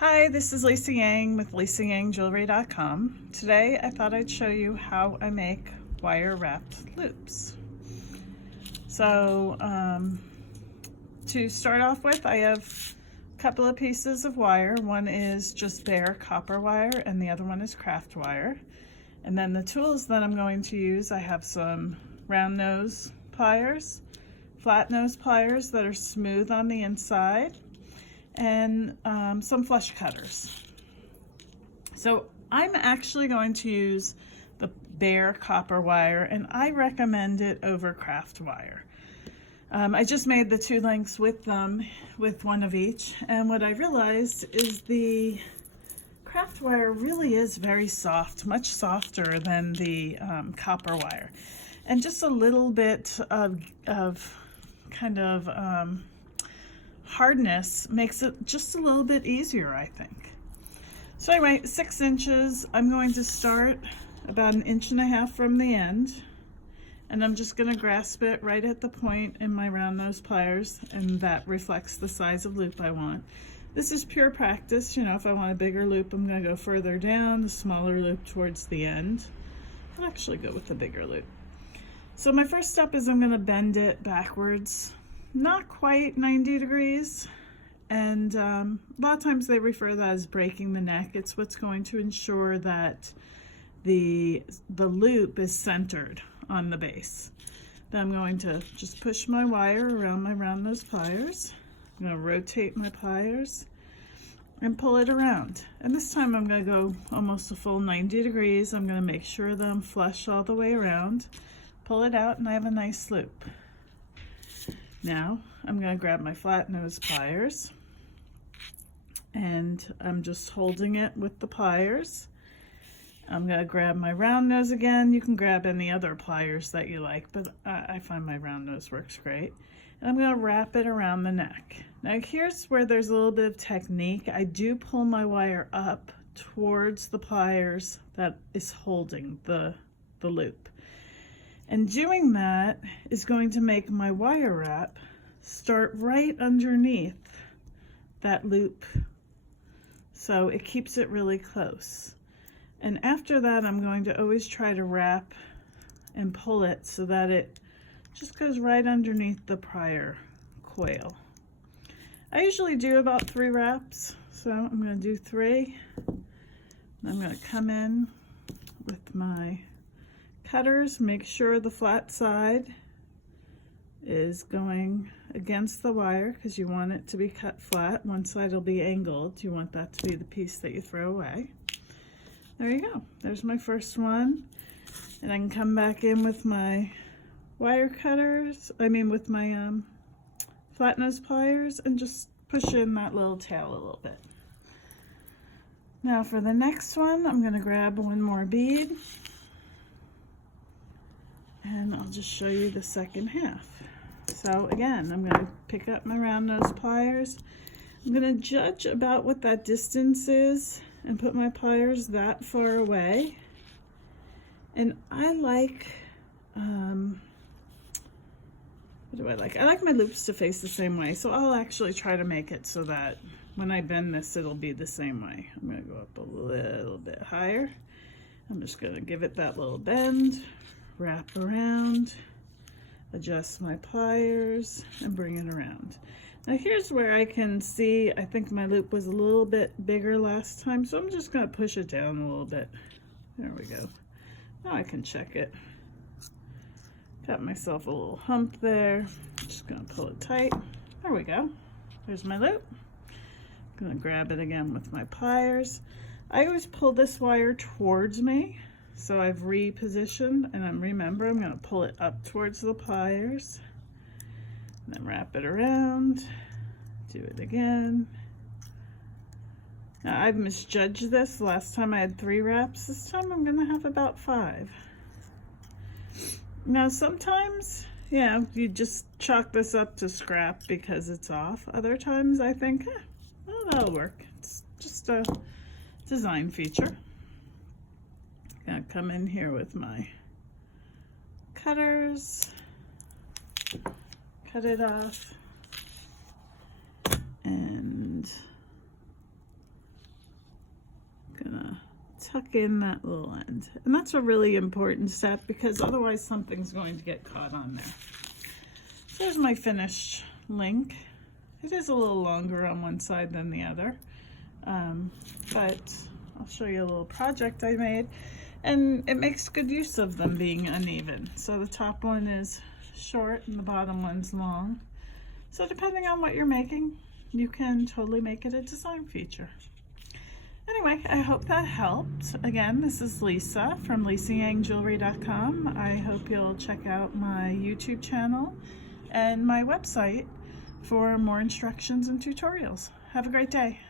Hi, this is Lisa Yang with LisaYangJewelry.com. Today I thought I'd show you how I make wire wrapped loops. So to start off with, I have a couple of pieces of wire. One is just bare copper wire and the other one is craft wire. And then the tools that I'm going to use, I have some round nose pliers, flat nose pliers that are smooth on the inside, and some flush cutters. So I'm actually going to use the bare copper wire, and I recommend it over craft wire. I just made the two lengths with them, with one of each, and what I realized is the craft wire really is very soft, much softer than the copper wire, and just a little bit of kind of hardness makes it just a little bit easier, I think. So anyway, 6 inches, I'm going to start about 1.5 inches from the end, and I'm just going to grasp it right at the point in my round nose pliers, and that reflects the size of loop I want. This is pure practice. You know, if I want a bigger loop, I'm going to go further down, the smaller loop towards the end. I'll actually go with the bigger loop. So my first step is I'm going to bend it backwards, not quite 90 degrees, and a lot of times they refer to that as breaking the neck. It's what's going to ensure that the loop is centered on the base. Then I'm going to just push my wire around my round nose pliers. I'm going to rotate my pliers and pull it around. And this time I'm going to go almost a full 90 degrees. I'm going to make sure that I'm flush all the way around, pull it out, and I have a nice loop. Now I'm going to grab my flat nose pliers, and I'm just holding it with the pliers. I'm going to grab my round nose again. You can grab any other pliers that you like, but I find my round nose works great. And I'm going to wrap it around the neck. Now here's where there's a little bit of technique. I do pull my wire up towards the pliers that is holding the loop. And doing that is going to make my wire wrap start right underneath that loop, so it keeps it really close. And after that, I'm going to always try to wrap and pull it so that it just goes right underneath the prior coil. I usually do about 3 wraps, so I'm going to do 3. I'm going to come in with my cutters, make sure the flat side is going against the wire because you want it to be cut flat. One side will be angled. You want that to be the piece that you throw away. There you go. There's my first one. And I can come back in with my wire cutters, with my flat nose pliers, and just push in that little tail a little bit. Now for the next one, I'm going to grab one more bead, and I'll just show you the second half. So again, I'm going to pick up my round nose pliers. I'm going to judge about what that distance is and put my pliers that far away. And I like, what do I like? I like my loops to face the same way, so I'll actually try to make it so that when I bend this, it'll be the same way. I'm going to go up a little bit higher. I'm just going to give it that little bend, wrap around, adjust my pliers, and bring it around. Now here's where I can see, I think my loop was a little bit bigger last time, so I'm just going to push it down a little bit. There we go. Now I can check it. Got myself a little hump there. Just going to pull it tight. There we go. There's my loop. I'm going to grab it again with my pliers. I always pull this wire towards me, so I've repositioned, and remember I'm going to pull it up towards the pliers, and then wrap it around, do it again. Now I've misjudged this. Last time I had 3 wraps. This time I'm going to have about 5. Now sometimes, yeah, you just chalk this up to scrap because it's off. Other times I think, well, that'll work. It's just a design feature. Gonna come in here with my cutters, cut it off, and tuck in that little end. And that's a really important step because otherwise something's going to get caught on there. So there's my finished link. It is a little longer on one side than the other, but I'll show you a little project I made, and it makes good use of them being uneven. So the top one is short and the bottom one's long. So depending on what you're making, you can totally make it a design feature. Anyway, I hope that helped. Again, this is Lisa from LisaYangJewelry.com. I hope you'll check out my YouTube channel and my website for more instructions and tutorials. Have a great day.